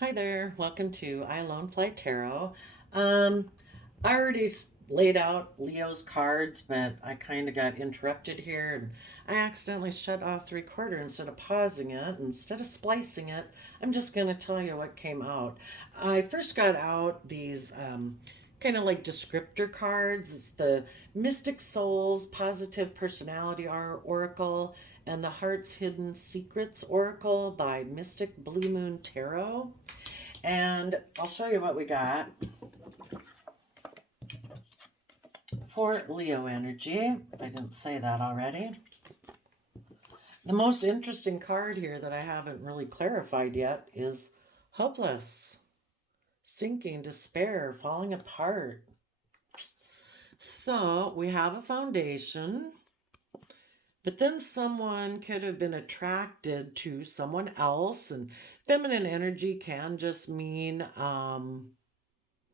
Hi there, welcome to I Alone Fly Tarot. Um, I already laid out Leo's cards, but I kind of got interrupted here and I accidentally shut off the recorder instead of pausing it. Instead of splicing it, I'm just going to tell you what came out. I first got out these kind of like descriptor cards. It's the Mystic Souls Positive Personality Oracle and the Heart's Hidden Secrets Oracle by Mysticbluumoontarot. And I'll show you what we got for Leo energy. If I didn't say that already. The most interesting card here that I haven't really clarified yet is hopeless, sinking, despair, falling apart. So we have a foundation, but then someone could have been attracted to someone else, and feminine energy can just mean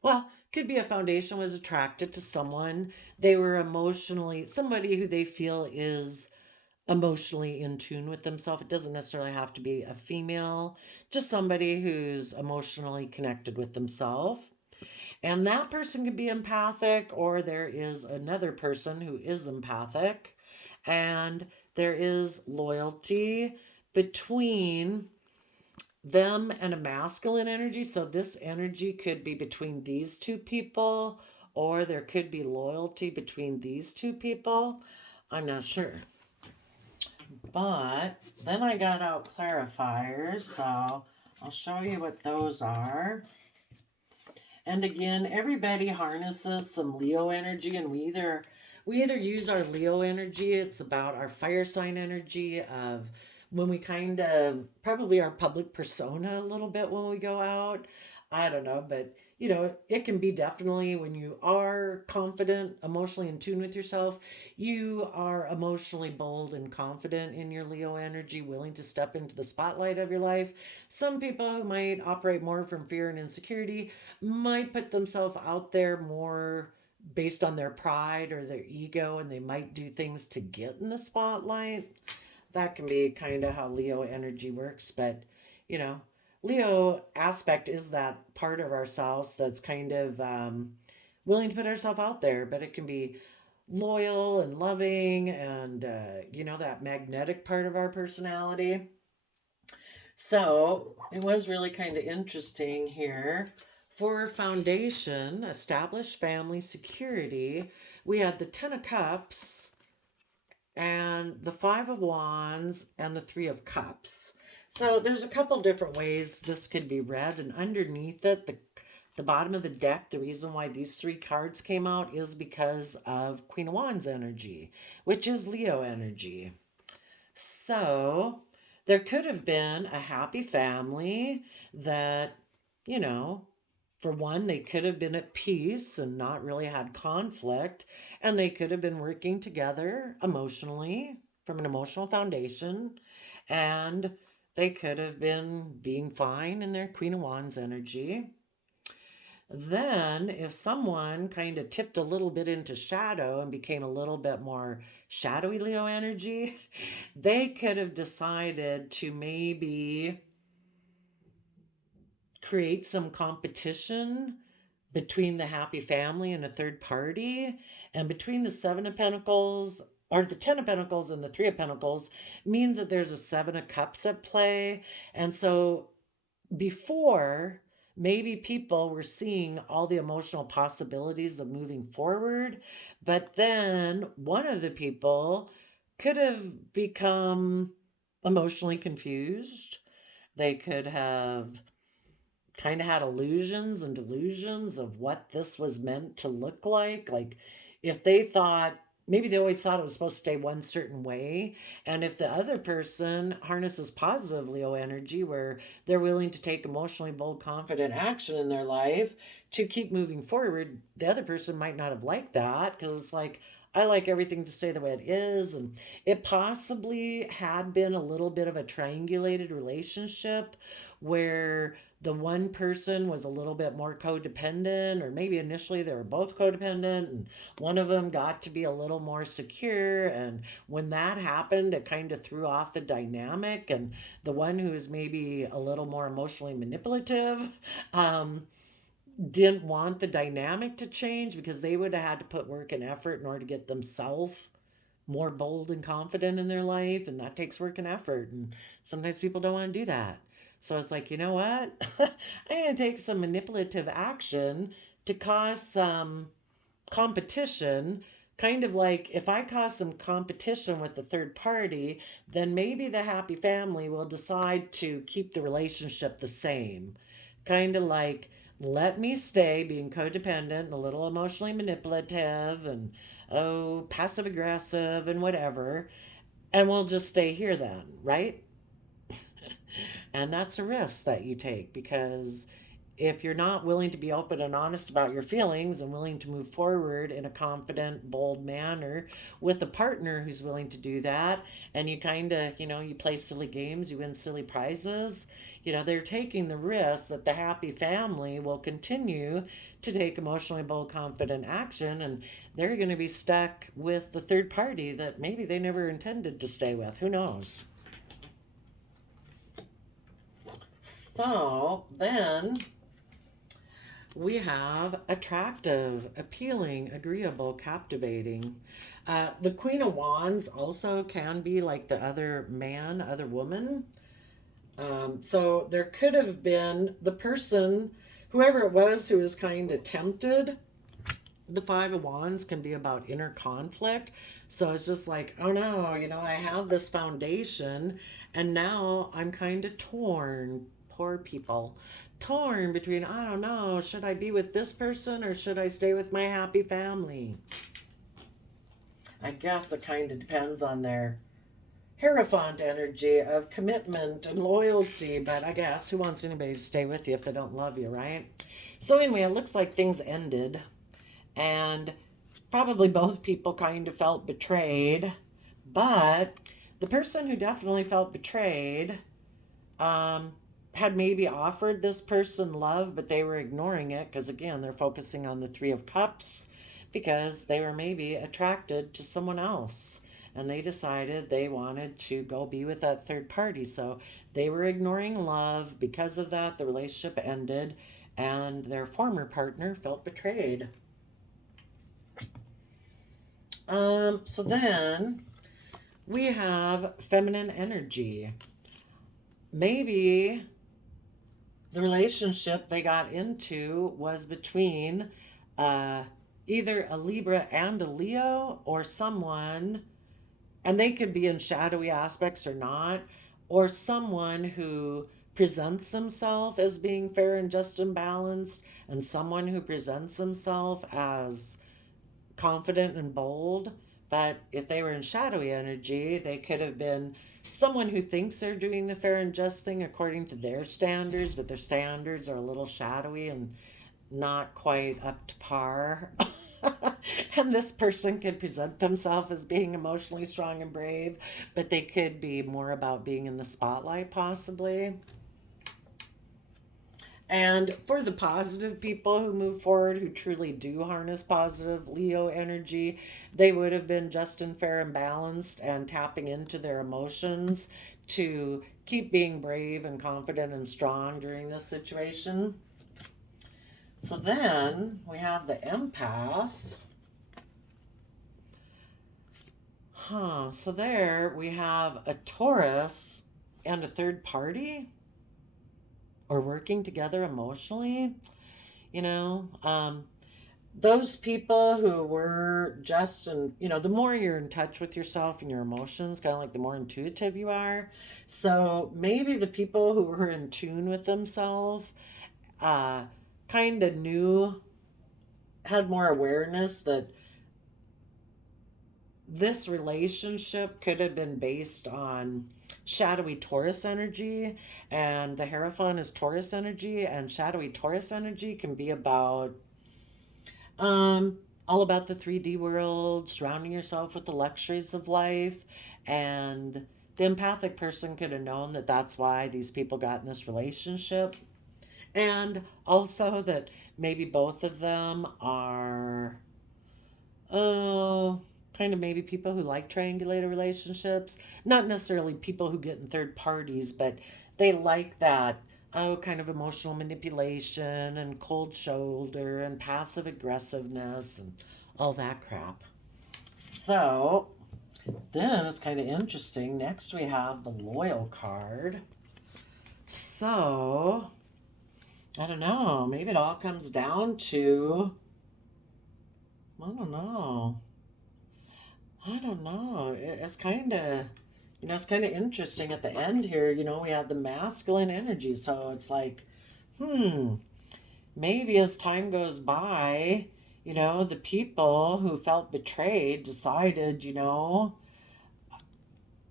well, could be a foundation was attracted to someone. They were emotionally, somebody who they feel is emotionally in tune with themselves. It doesn't necessarily have to be a female, just somebody who's emotionally connected with themselves. And that person could be empathic, or there is another person who is empathic. And there is loyalty between them and a masculine energy. So this energy could be between these two people, or there could be loyalty between these two people. I'm not sure. But then I got out clarifiers, so I'll show you what those are. And again, everybody harnesses some Leo energy, and we either use our Leo energy, it's about our fire sign energy of when we kind of probably our public persona a little bit when we go out. I don't know, but it can be definitely when you are confident, emotionally in tune with yourself, you are emotionally bold and confident in your Leo energy, willing to step into the spotlight of your life. Some people who might operate more from fear and insecurity might put themselves out there more based on their pride or their ego, and they might do things to get in the spotlight. That can be kind of how Leo energy works. But you know Leo aspect is that part of ourselves that's kind of willing to put ourselves out there, but it can be loyal and loving, and that magnetic part of our personality. So it was really kind of interesting here. For foundation, established family security, we had the Ten of Cups and the Five of Wands and the Three of Cups. So there's a couple different ways this could be read, and underneath it, the bottom of the deck, the reason why these three cards came out is because of Queen of Wands energy, which is Leo energy. So there could have been a happy family that, you know, for one, they could have been at peace and not really had conflict, and they could have been working together emotionally from an emotional foundation, and they could have been being fine in their Queen of Wands energy. Then, if someone kind of tipped a little bit into shadow and became a little bit more shadowy Leo energy, they could have decided to maybe create some competition between the happy family and a third party. And between the Seven of Pentacles, or the Ten of Pentacles and the Three of Pentacles, means that there's a Seven of Cups at play. And so before, maybe people were seeing all the emotional possibilities of moving forward, but then one of the people could have become emotionally confused. They could have kind of had illusions and delusions of what this was meant to look like. Like, if they thought, maybe they always thought it was supposed to stay one certain way. And if the other person harnesses positive Leo energy, where they're willing to take emotionally bold, confident action in their life to keep moving forward, the other person might not have liked that, because it's like, I like everything to stay the way it is. And it possibly had been a little bit of a triangulated relationship where the one person was a little bit more codependent, or maybe initially they were both codependent, and one of them got to be a little more secure. And when that happened, it kind of threw off the dynamic. And the one who was maybe a little more emotionally manipulative, um, didn't want the dynamic to change because they would have had to put work and effort in order to get themselves more bold and confident in their life. And that takes work and effort. And sometimes people don't want to do that. So it's like, you know what? I'm going to take some manipulative action to cause some competition. Kind of like if I cause some competition with the third party, then maybe the happy family will decide to keep the relationship the same. Kind of like, let me stay being codependent and a little emotionally manipulative and, oh, passive aggressive and whatever, and we'll just stay here then, right? And that's a risk that you take, because if you're not willing to be open and honest about your feelings and willing to move forward in a confident, bold manner with a partner who's willing to do that, and you kind of, you play silly games, you win silly prizes, they're taking the risk that the happy family will continue to take emotionally bold, confident action, and they're going to be stuck with the third party that maybe they never intended to stay with. Who knows? So then we have attractive, appealing, agreeable, captivating. The Queen of Wands also can be like the other man, other woman. So there could have been the person, whoever it was, who was kind of tempted. The Five of Wands can be about inner conflict. So it's just like, oh no, I have this foundation and now I'm kind of torn. Poor people. Torn between, I don't know, should I be with this person or should I stay with my happy family? I guess it kind of depends on their Hierophant energy of commitment and loyalty, but I guess who wants anybody to stay with you if they don't love you, right? So anyway, it looks like things ended, and probably both people kind of felt betrayed, but the person who definitely felt betrayed had maybe offered this person love, but they were ignoring it because, again, they're focusing on the Three of Cups because they were maybe attracted to someone else and they decided they wanted to go be with that third party. So they were ignoring love. Because of that, the relationship ended and their former partner felt betrayed. So then we have feminine energy. Maybe the relationship they got into was between either a Libra and a Leo, or someone, and they could be in shadowy aspects or not, or someone who presents themselves as being fair and just and balanced, and someone who presents themselves as confident and bold. But if they were in shadowy energy, they could have been someone who thinks they're doing the fair and just thing according to their standards, but their standards are a little shadowy and not quite up to par. And this person could present themselves as being emotionally strong and brave, but they could be more about being in the spotlight, possibly. And for the positive people who move forward, who truly do harness positive Leo energy, they would have been just and fair and balanced and tapping into their emotions to keep being brave and confident and strong during this situation. So then we have the empath. So there we have a Taurus and a third party, or working together emotionally, those people who were just, and the more you're in touch with yourself and your emotions, kind of like the more intuitive you are. So maybe the people who were in tune with themselves kind of knew, had more awareness that this relationship could have been based on shadowy Taurus energy, and the Hierophant is Taurus energy, and shadowy Taurus energy can be about all about the 3D world, surrounding yourself with the luxuries of life. And the empathic person could have known that that's why these people got in this relationship. And also that maybe both of them are, oh, kind of maybe people who like triangulated relationships. Not necessarily people who get in third parties, but they like that, oh, kind of emotional manipulation and cold shoulder and passive aggressiveness and all that crap. So then it's kind of interesting. Next we have the loyal card. So I don't know. Maybe it all comes down to, I don't know. I don't know. It's kind of, it's kind of interesting at the end here. We have the masculine energy. So it's like, maybe as time goes by, the people who felt betrayed decided,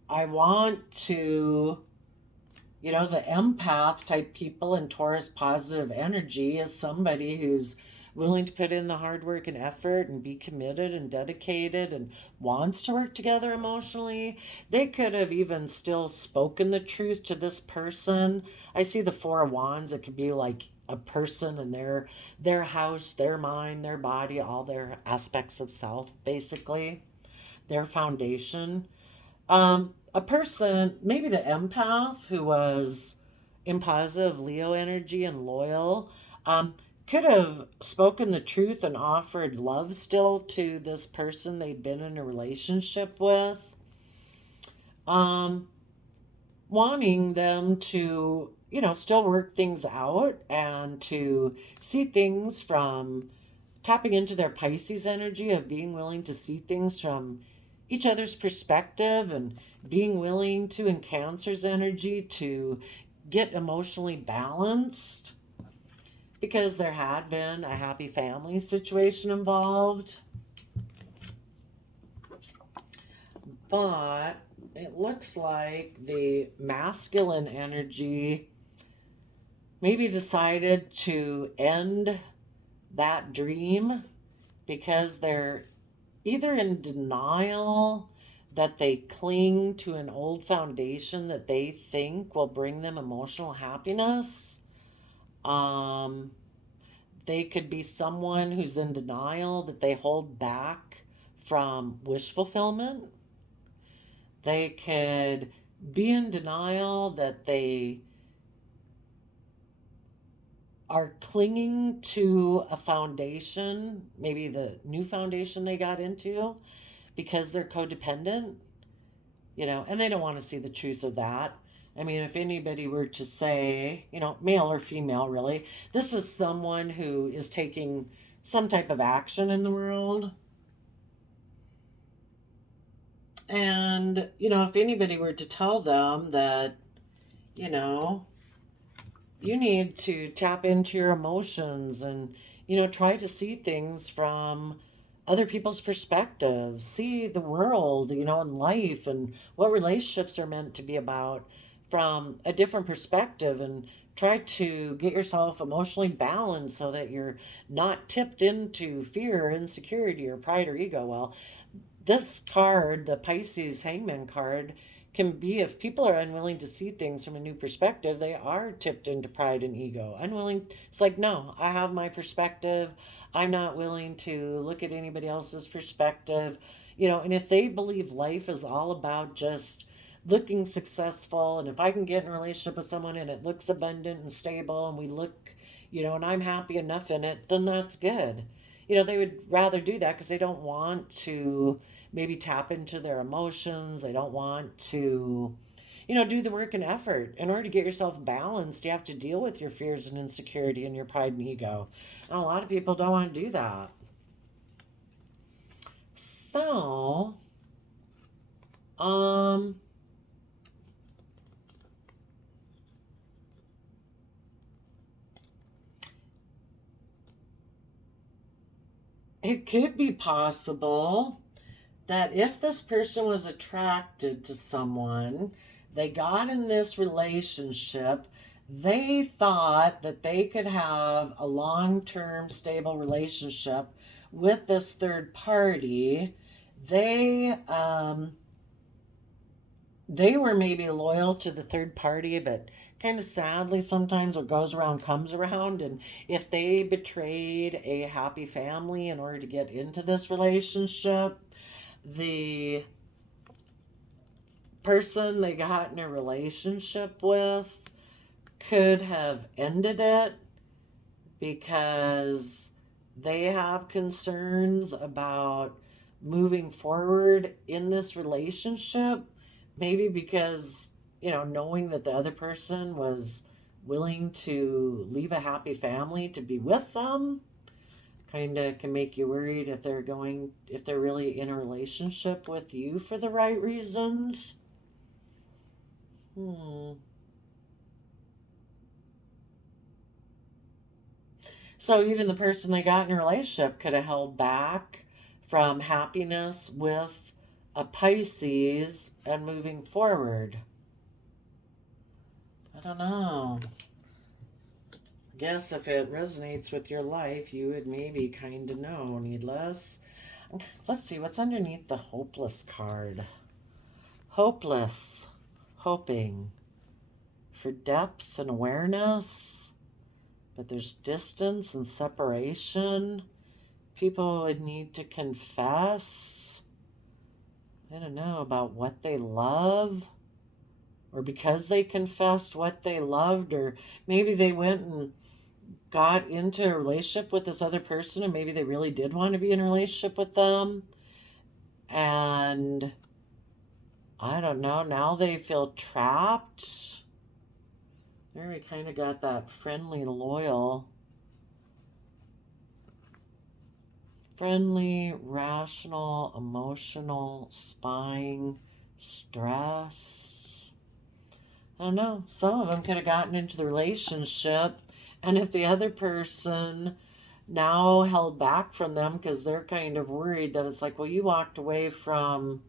I want to, the empath type people and Taurus positive energy is somebody who's willing to put in the hard work and effort and be committed and dedicated and wants to work together emotionally. They could have even still spoken the truth to this person. I see the Four of Wands. It could be like a person and their house, their mind, their body, all their aspects of self, basically, their foundation. A person, maybe the empath who was in positive Leo energy and loyal, could have spoken the truth and offered love still to this person they'd been in a relationship with, um, wanting them to, still work things out and to see things from tapping into their Pisces energy of being willing to see things from each other's perspective and being willing to, in Cancer's energy, to get emotionally balanced because there had been a happy family situation involved. But it looks like the masculine energy maybe decided to end that dream because they're either in denial that they cling to an old foundation that they think will bring them emotional happiness. They could be someone who's in denial that they hold back from wish fulfillment. They could be in denial that they are clinging to a foundation, maybe the new foundation they got into, because they're codependent, and they don't want to see the truth of that. I mean, if anybody were to say, male or female, really, this is someone who is taking some type of action in the world. And, if anybody were to tell them that, you need to tap into your emotions and, try to see things from other people's perspectives, see the world, and life and what relationships are meant to be about from a different perspective, and try to get yourself emotionally balanced so that you're not tipped into fear, insecurity, or pride or ego. Well, this card, the Pisces Hangman card, can be, if people are unwilling to see things from a new perspective, they are tipped into pride and ego. Unwilling, it's like, no, I have my perspective. I'm not willing to look at anybody else's perspective. And if they believe life is all about just looking successful, and if I can get in a relationship with someone and it looks abundant and stable and we look, and I'm happy enough in it, then that's good. They would rather do that because they don't want to maybe tap into their emotions. They don't want to, do the work and effort. In order to get yourself balanced, you have to deal with your fears and insecurity and your pride and ego. And a lot of people don't want to do that. So, it could be possible that if this person was attracted to someone, they got in this relationship, they thought that they could have a long-term stable relationship with this third party, they were maybe loyal to the third party, but kind of sadly sometimes what goes around comes around. And if they betrayed a happy family in order to get into this relationship, the person they got in a relationship with could have ended it because they have concerns about moving forward in this relationship. Maybe because, knowing that the other person was willing to leave a happy family to be with them kind of can make you worried if they're really in a relationship with you for the right reasons. So even the person they got in a relationship could have held back from happiness with a Pisces and moving forward. I don't know. I guess if it resonates with your life, you would maybe kind of know. Needless. Let's see what's underneath the hopeless card. Hopeless. Hoping for depth and awareness, but there's distance and separation. People would need to confess, I don't know, about what they love, or because they confessed what they loved, or maybe they went and got into a relationship with this other person and maybe they really did want to be in a relationship with them, and I don't know, now they feel trapped. There we kind of got that friendly, loyal, friendly, rational, emotional, spying, stress. I don't know. Some of them could have gotten into the relationship, and if the other person now held back from them because they're kind of worried that it's like, well, you walked away from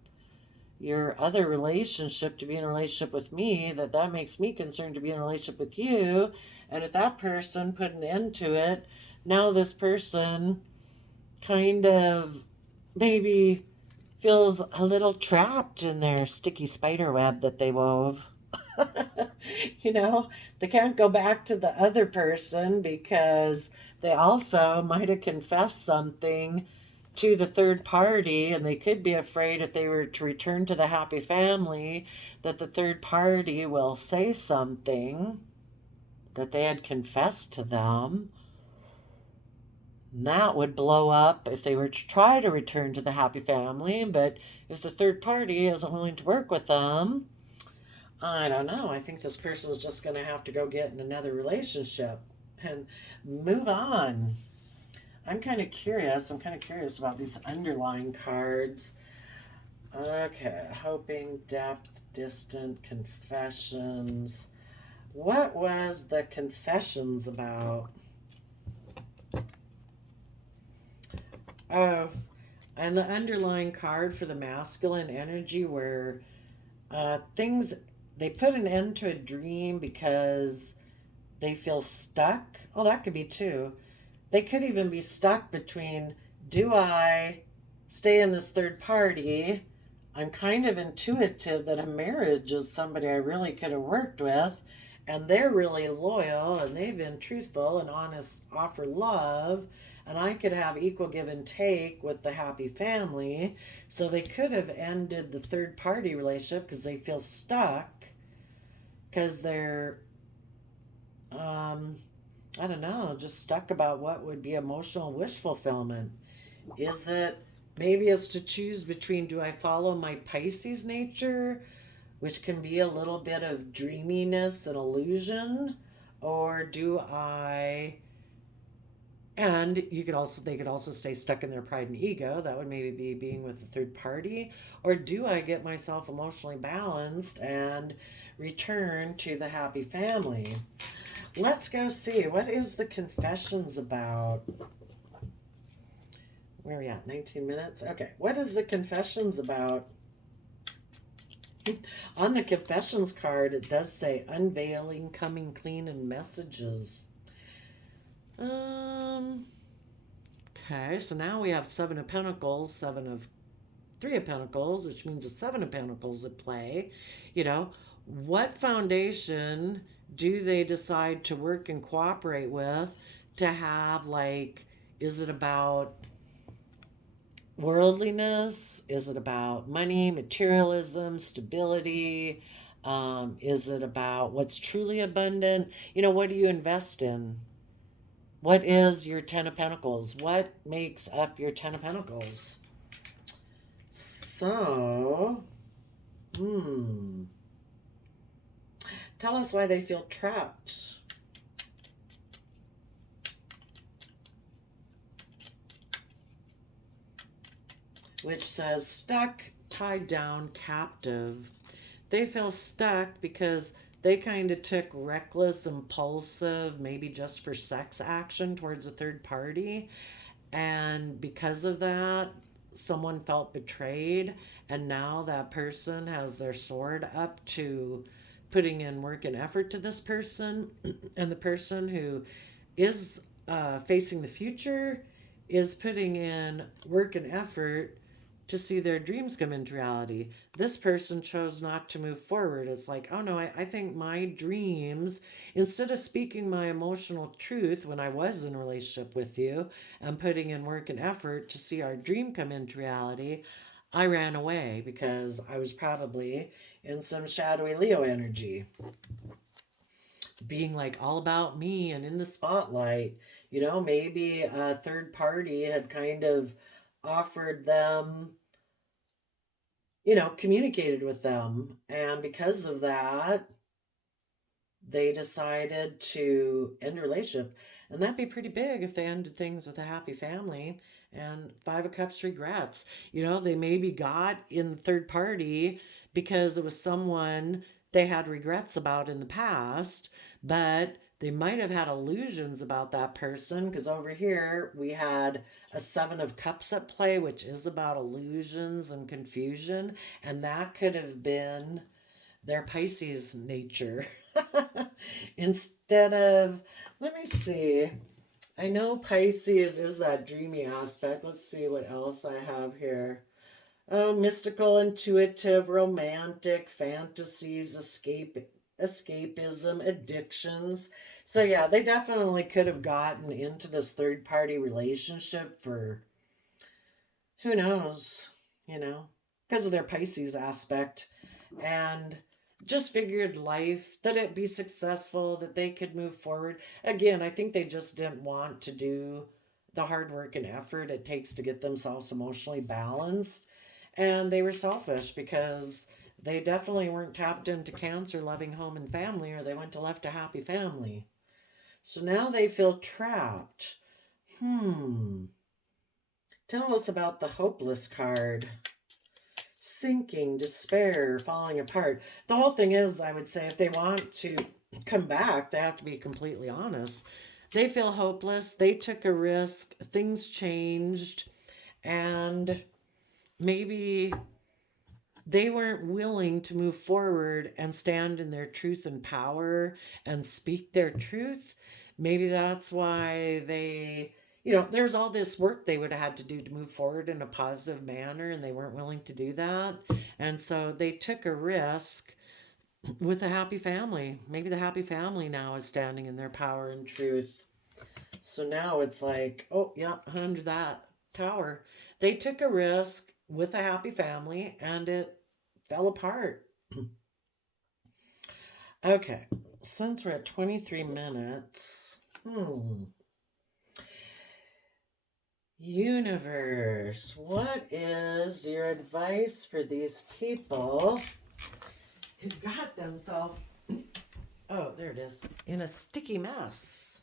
your other relationship to be in a relationship with me, that makes me concerned to be in a relationship with you. And if that person put an end to it, now this person kind of maybe feels a little trapped in their sticky spider web that they wove. They can't go back to the other person because they also might have confessed something to the third party, and they could be afraid if they were to return to the happy family that the third party will say something that they had confessed to them. And that would blow up if they were to try to return to the happy family, but if the third party isn't willing to work with them, I don't know. I think this person is just going to have to go get in another relationship and move on. I'm kind of curious. About these underlying cards. Okay, hoping, depth, distant, confessions. What was the confessions about? Oh, and the underlying card for the masculine energy where they put an end to a dream because they feel stuck. Oh, that could be too. They could even be stuck between, do I stay in this third party? I'm kind of intuitive that a marriage is somebody I really could have worked with, and they're really loyal, and they've been truthful and honest, offer love, and I could have equal give and take with the happy family. So they could have ended the third party relationship because they feel stuck, because they're I don't know, just stuck about what would be emotional wish fulfillment. Is it, maybe it's to choose between, do I follow my Pisces nature, which can be a little bit of dreaminess and illusion, or do I, and they could also stay stuck in their pride and ego. That would maybe be being with a third party. Or do I get myself emotionally balanced and return to the happy family? Let's go see. What is the confessions about? Where are we at? 19 minutes? Okay. What is the confessions about? On the confessions card, it does say unveiling, coming clean, and messages. Okay, so now we have Seven of Pentacles, Three of Pentacles, which means the Seven of Pentacles at play. You know, what foundation do they decide to work and cooperate with to have, like, is it about worldliness? Is it about money, materialism, stability? Is it about what's truly abundant? You know, what do you invest in? What is your Ten of Pentacles? What makes up your Ten of Pentacles? So, tell us why they feel trapped. Which says stuck, tied down, captive. They feel stuck because they kind of took reckless, impulsive, maybe just for sex action towards a third party. And because of that, someone felt betrayed. And now that person has their sword up to putting in work and effort to this person. And the person who is facing the future is putting in work and effort to see their dreams come into reality. This person chose not to move forward. It's like, oh no, I think my dreams, instead of speaking my emotional truth when I was in a relationship with you and putting in work and effort to see our dream come into reality, I ran away because I was probably in some shadowy Leo energy, being like all about me and in the spotlight. You know, maybe a third party had kind of offered them, you know, communicated with them. And because of that, they decided to end a relationship. And that'd be pretty big if they ended things with a happy family. And Five of Cups regrets. You know, they maybe got in the third party because it was someone they had regrets about in the past, but they might have had illusions about that person because over here we had a Seven of Cups at play, which is about illusions and confusion. And that could have been their Pisces nature. Instead of, let me see. I know Pisces is that dreamy aspect. Let's see what else I have here. Oh, mystical, intuitive, romantic, fantasies, escapism, addictions. So yeah, they definitely could have gotten into this third party relationship for who knows, you know, because of their Pisces aspect. And just figured life, that it'd be successful, that they could move forward. Again, I think they just didn't want to do the hard work and effort it takes to get themselves emotionally balanced. And they were selfish because they definitely weren't tapped into Cancer, loving home and family, or they wouldn't have left a happy family. So now they feel trapped. Tell us about the hopeless card. Sinking, despair, falling apart. The whole thing is, I would say, if they want to come back, they have to be completely honest. They feel hopeless. They took a risk. Things changed. And maybe they weren't willing to move forward and stand in their truth and power and speak their truth. Maybe that's why they, you know, there's all this work they would have had to do to move forward in a positive manner, and they weren't willing to do that. And so they took a risk with a happy family. Maybe the happy family now is standing in their power and truth. So now it's like, oh, yeah, under that tower. They took a risk with a happy family and it fell apart. Okay, since we're at 23 minutes, universe, what is your advice for these people who got themselves, oh, there it is, in a sticky mess?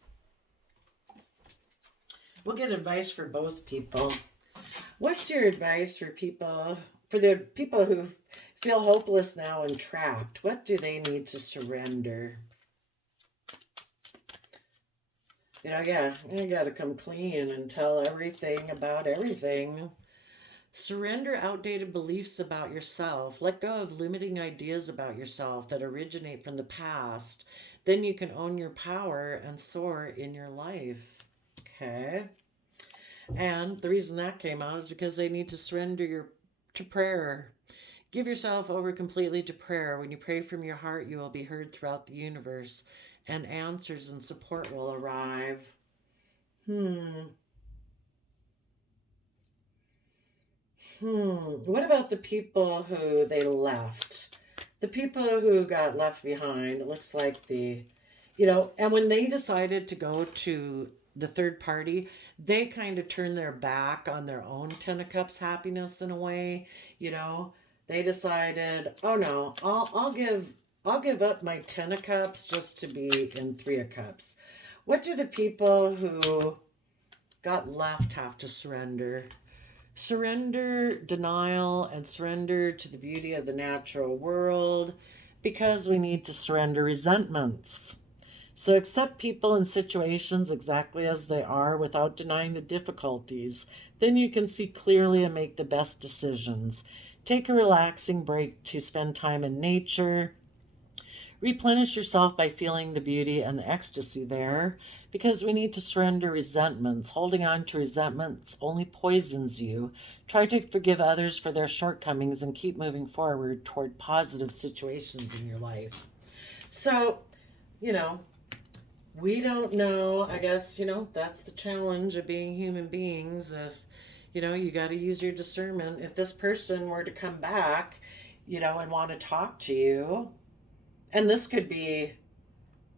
We'll get advice for both people. What's your advice for the people who feel hopeless now and trapped? What do they need to surrender? You know, yeah, you got to come clean and tell everything about everything. Surrender outdated beliefs about yourself. Let go of limiting ideas about yourself that originate from the past. Then you can own your power and soar in your life. Okay. And the reason that came out is because they need to surrender to prayer. Give yourself over completely to prayer. When you pray from your heart, you will be heard throughout the universe, and answers and support will arrive. What about the people who they left? The people who got left behind, it looks like and when they decided to go to the third party, they kind of turned their back on their own Ten of Cups happiness in a way. You know, they decided, oh no, I'll give up my Ten of Cups just to be in Three of Cups. What do the people who got left have to surrender? Surrender, denial, and surrender to the beauty of the natural world, because we need to surrender resentments. So accept people and situations exactly as they are without denying the difficulties. Then you can see clearly and make the best decisions. Take a relaxing break to spend time in nature. Replenish yourself by feeling the beauty and the ecstasy there, because we need to surrender resentments. Holding on to resentments only poisons you. Try to forgive others for their shortcomings and keep moving forward toward positive situations in your life. So, we don't know. I guess, that's the challenge of being human beings. If, you got to use your discernment. If this person were to come back, and want to talk to you, and this could be,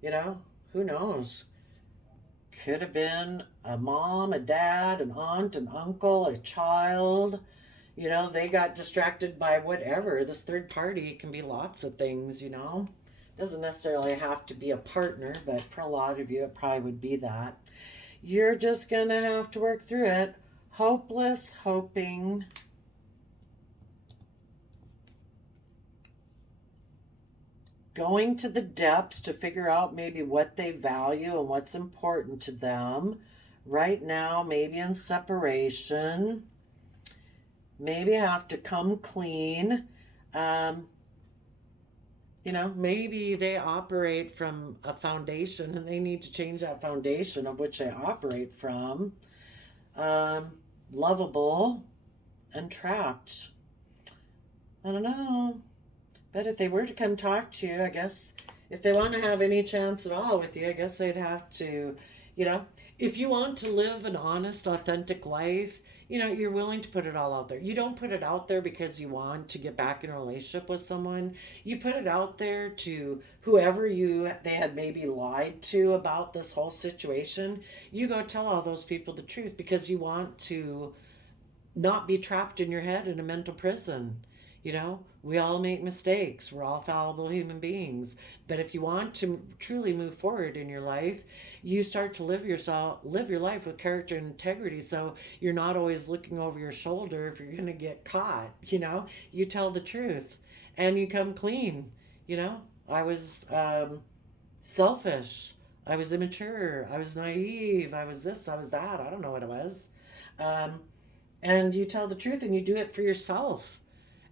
who knows? Could have been a mom, a dad, an aunt, an uncle, a child. They got distracted by whatever. This third party can be lots of things, Doesn't necessarily have to be a partner, but for a lot of you, it probably would be that. You're just going to have to work through it. Hopeless hoping. Going to the depths to figure out maybe what they value and what's important to them. Right now, maybe in separation. Maybe have to come clean. Maybe they operate from a foundation and they need to change that foundation of which they operate from. Lovable and trapped. I don't know. But if they were to come talk to you, I guess if they want to have any chance at all with you, I guess they'd have to, if you want to live an honest, authentic life, you're willing to put it all out there. You don't put it out there because you want to get back in a relationship with someone. You put it out there to whoever they had maybe lied to about this whole situation. You go tell all those people the truth because you want to not be trapped in your head in a mental prison. We all make mistakes. We're all fallible human beings. But if you want to truly move forward in your life, you start to live your life with character and integrity. So you're not always looking over your shoulder if you're going to get caught. You tell the truth and you come clean. I was selfish. I was immature. I was naive. I was this. I was that. I don't know what it was. And you tell the truth and you do it for yourself.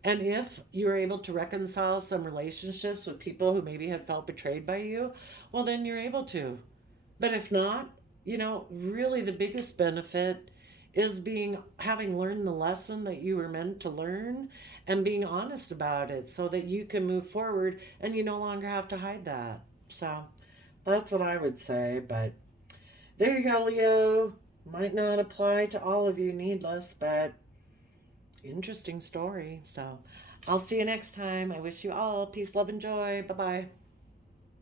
And if you're able to reconcile some relationships with people who maybe had felt betrayed by you, well, then you're able to. But if not, really the biggest benefit is having learned the lesson that you were meant to learn and being honest about it so that you can move forward and you no longer have to hide that. So that's what I would say. But there you go, Leo. Might not apply to all of you, needless, but interesting story. So I'll see you next time. I wish you all peace, love, and joy. Bye-bye.